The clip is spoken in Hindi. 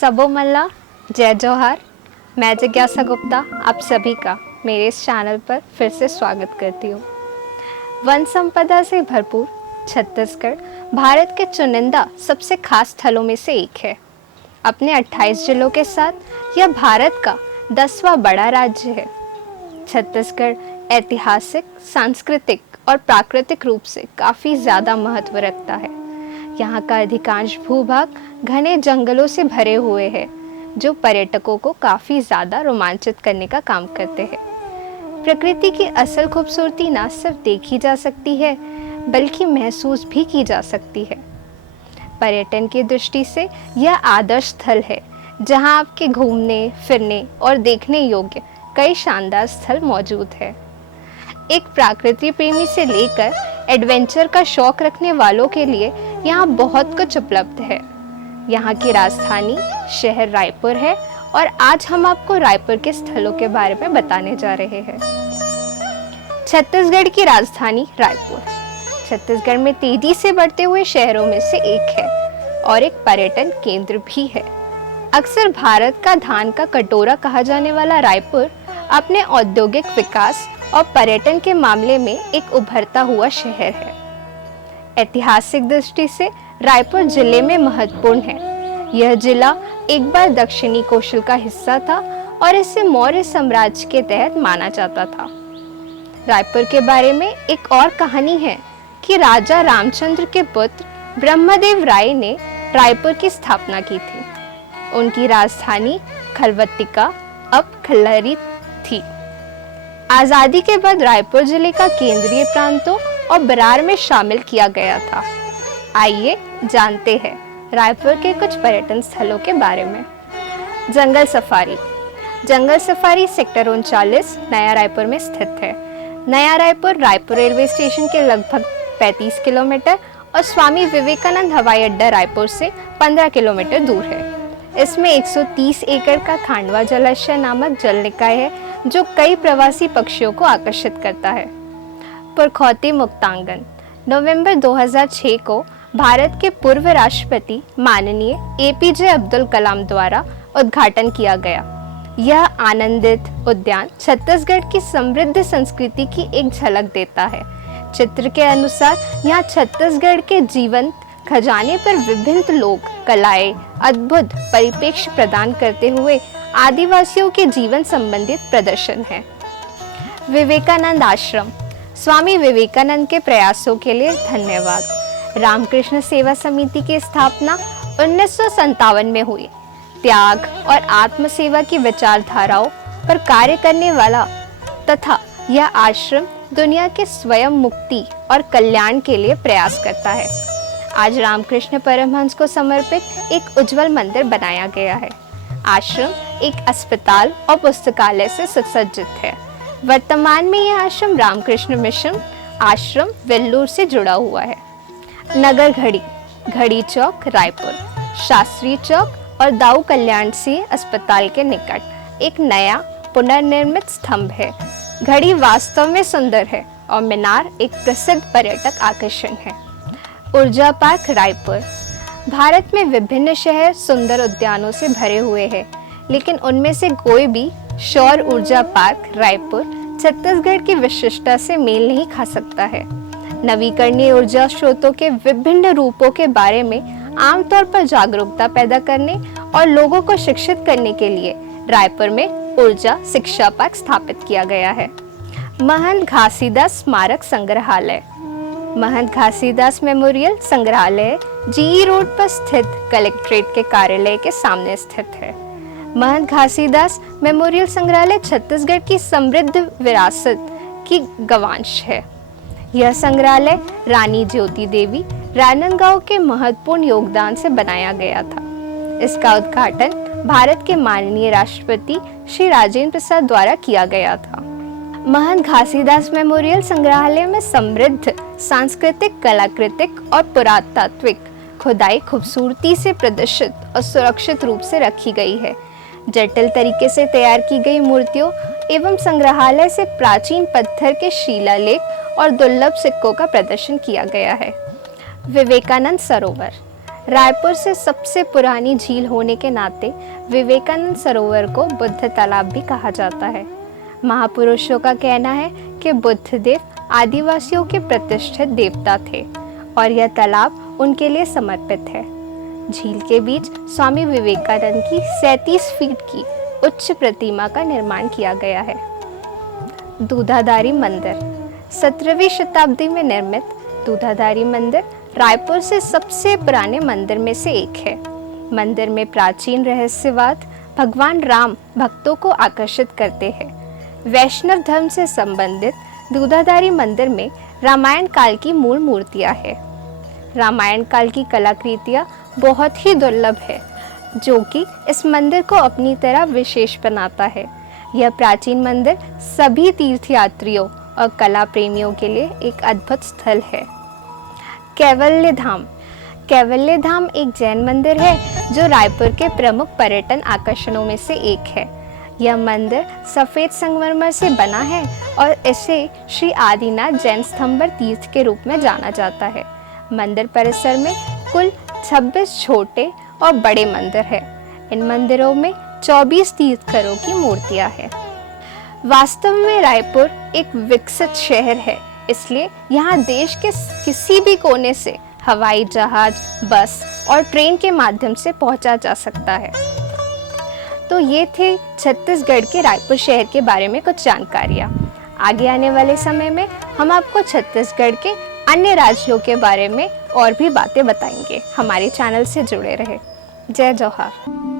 सबो मल्ला, जय जौहर। मैं जिज्ञासा गुप्ता आप सभी का मेरे इस चैनल पर फिर से स्वागत करती हूँ। वन संपदा से भरपूर छत्तीसगढ़ भारत के चुनिंदा सबसे खास स्थलों में से एक है। अपने 28 जिलों के साथ यह भारत का 10वां बड़ा राज्य है। छत्तीसगढ़ ऐतिहासिक, सांस्कृतिक और प्राकृतिक रूप से काफ़ी ज़्यादा महत्व रखता है। यहाँ का अधिकांश भूभाग घने जंगलों से भरे हुए हैं, जो पर्यटकों को काफ़ी ज़्यादा रोमांचित करने का काम करते हैं। प्रकृति की असल खूबसूरती ना सिर्फ देखी जा सकती है, बल्कि महसूस भी की जा सकती है। पर्यटन की दृष्टि से यह आदर्श स्थल है, जहाँ आपके घूमने, फिरने और देखने योग्य कई शानदार स्थल मौजूद है। एक प्रकृति प्रेमी से लेकर एडवेंचर का शौक रखने वालों के लिए यहाँ बहुत कुछ उपलब्ध है। यहाँ की राजधानी शहर रायपुर है और आज हम आपको रायपुर के स्थलों के बारे में बताने जा रहे हैं। छत्तीसगढ़ की राजधानी रायपुर छत्तीसगढ़ में तेजी से बढ़ते हुए शहरों में से एक है और एक पर्यटन केंद्र भी है। अक्सर भारत का धान का कटोरा कहा जाने वाला रायपुर अपने औद्योगिक विकास और पर्यटन के मामले में एक उभरता हुआ शहर है। ऐतिहासिक दृष्टि से रायपुर जिले में महत्वपूर्ण है। यह जिला एक बार दक्षिणी कौशल का हिस्सा था और इसे मौर्य साम्राज्य के तहत माना जाता था। रायपुर के बारे में एक और कहानी है कि राजा रामचंद्र के पुत्र ब्रह्मदेव राय ने रायपुर की स्थापना की थी। उनकी राजधानी खलवत्तिका अब खल्लरी थी। आज़ादी के बाद रायपुर जिले का केंद्रीय प्रांतों और बरार में शामिल किया गया था। आइए जानते हैं रायपुर के कुछ पर्यटन स्थलों के बारे में। जंगल सफारी सेक्टर 39 नया रायपुर में स्थित है। नया रायपुर रायपुर रेलवे स्टेशन के लगभग 35 किलोमीटर और स्वामी विवेकानंद हवाई अड्डा रायपुर से 15 किलोमीटर दूर है। इसमें 130 एकड़ का खांडवा जलाशय नामक जल निकाय है, जो कई प्रवासी पक्षियों को आकर्षित करता है। पुरखौती मुक्तांगन नवंबर 2006 को भारत के पूर्व राष्ट्रपति माननीय एपीजे अब्दुल कलाम द्वारा उद्घाटन किया गया। यह आनंदित उद्यान छत्तीसगढ़ की समृद्ध संस्कृति की एक झलक देता है। चित्र के अनुसार यहाँ छत्तीसगढ़ के जीवंत खजाने पर विभिन्न लोक कलाएं अद्भुत परिप्रेक्ष्य प्रदान करते हुए आदिवासियों के जीवन संबंधित प्रदर्शन है। विवेकानंद आश्रम स्वामी विवेकानंद के प्रयासों के लिए धन्यवाद। रामकृष्ण सेवा समिति की स्थापना 1957 में हुई। त्याग और आत्म सेवा की विचारधाराओं पर कार्य करने वाला तथा यह आश्रम दुनिया के स्वयं मुक्ति और कल्याण के लिए प्रयास करता है। आज रामकृष्ण परमहंस को समर्पित एक उज्जवल मंदिर बनाया गया है। आश्रम एक अस्पताल और पुस्तकालय से सुसज्जित है। वर्तमान में यह आश्रम रामकृष्ण मिशन आश्रम वेल्लूर से जुड़ा हुआ है। नगर घड़ी चौक रायपुर शास्त्री चौक और दाऊ कल्याण सिंह अस्पताल के निकट एक नया पुनर्निर्मित स्तंभ है। घड़ी वास्तव में सुंदर है और मीनार एक प्रसिद्ध पर्यटक आकर्षण है। ऊर्जा पार्क रायपुर भारत में विभिन्न शहर सुंदर उद्यानों से भरे हुए हैं, लेकिन उनमें से कोई भी सौर ऊर्जा पार्क रायपुर छत्तीसगढ़ की विशिष्टता से मेल नहीं खा सकता है। नवीकरणीय ऊर्जा स्रोतों के विभिन्न रूपों के बारे में आमतौर पर जागरूकता पैदा करने और लोगों को शिक्षित करने के लिए रायपुर में ऊर्जा शिक्षा पार्क स्थापित किया गया है। महंत घासीदास स्मारक संग्रहालय महंत घासीदास मेमोरियल संग्रहालय जीई रोड पर स्थित कलेक्ट्रेट के कार्यालय के सामने स्थित है। महंत घासीदास मेमोरियल संग्रहालय छत्तीसगढ़ की समृद्ध विरासत की गवांश है। यह संग्रहालय रानी ज्योति देवी राजनांदगांव के महत्वपूर्ण योगदान से बनाया गया था। इसका उद्घाटन भारत के माननीय राष्ट्रपति श्री राजेंद्र प्रसाद द्वारा किया गया था। महंत घासीदास मेमोरियल संग्रहालय में समृद्ध सांस्कृतिक, कलाकृतिक और पुरातात्विक खुदाई खूबसूरती से प्रदर्शित और सुरक्षित रूप से रखी गई है। जटिल तरीके से तैयार की गई मूर्तियों एवं संग्रहालय से प्राचीन पत्थर के शिलालेख और दुर्लभ सिक्कों का प्रदर्शन किया गया है। विवेकानंद सरोवर रायपुर से सबसे पुरानी झील होने के नाते विवेकानंद सरोवर को बुद्ध तालाब भी कहा जाता है। महापुरुषों का कहना है कि बुद्ध देव आदिवासियों के प्रतिष्ठित देवता थे और यह तालाब उनके लिए समर्पित है। झील के बीच स्वामी विवेकानंद की 37 फीट की उच्च प्रतिमा का निर्माण किया गया है। दूधाधारी मंदिर 17वीं शताब्दी में निर्मित दूधाधारी मंदिर रायपुर से सबसे पुराने मंदिर में से एक है। मंदिर में प्राचीन रहस्यवाद भगवान राम भक्तों को आकर्षित करते हैं। वैष्णव धर्म से संबंधित दूधाधारी मंदिर में रामायण काल की मूल मूर्तियां हैं। रामायण काल की कलाकृतियां बहुत ही दुर्लभ है, जो कि इस मंदिर को अपनी तरह विशेष बनाता है। यह प्राचीन मंदिर सभी तीर्थयात्रियों और कला प्रेमियों के लिए एक अद्भुत स्थल है। कैवल्य धाम कैवल्य धाम एक जैन मंदिर है जो रायपुर के प्रमुख पर्यटन आकर्षणों में से एक है। यह मंदिर सफ़ेद संगमरमर से बना है और इसे श्री आदिनाथ जैन स्तंभर तीर्थ के रूप में जाना जाता है। मंदिर परिसर में कुल 26 छोटे और बड़े मंदिर हैं। इन मंदिरों में 24 तीर्थंकरों की मूर्तियां हैं। वास्तव में रायपुर एक विकसित शहर है, इसलिए यहाँ देश के किसी भी कोने से हवाई जहाज, बस और ट्रेन के माध्यम से पहुँचा जा सकता है। तो ये थे छत्तीसगढ़ के रायपुर शहर के बारे में कुछ जानकारियाँ। आगे आने वाले समय में हम आपको छत्तीसगढ़ के अन्य राज्यों के बारे में और भी बातें बताएंगे। हमारे चैनल से जुड़े रहे। जय जौहर।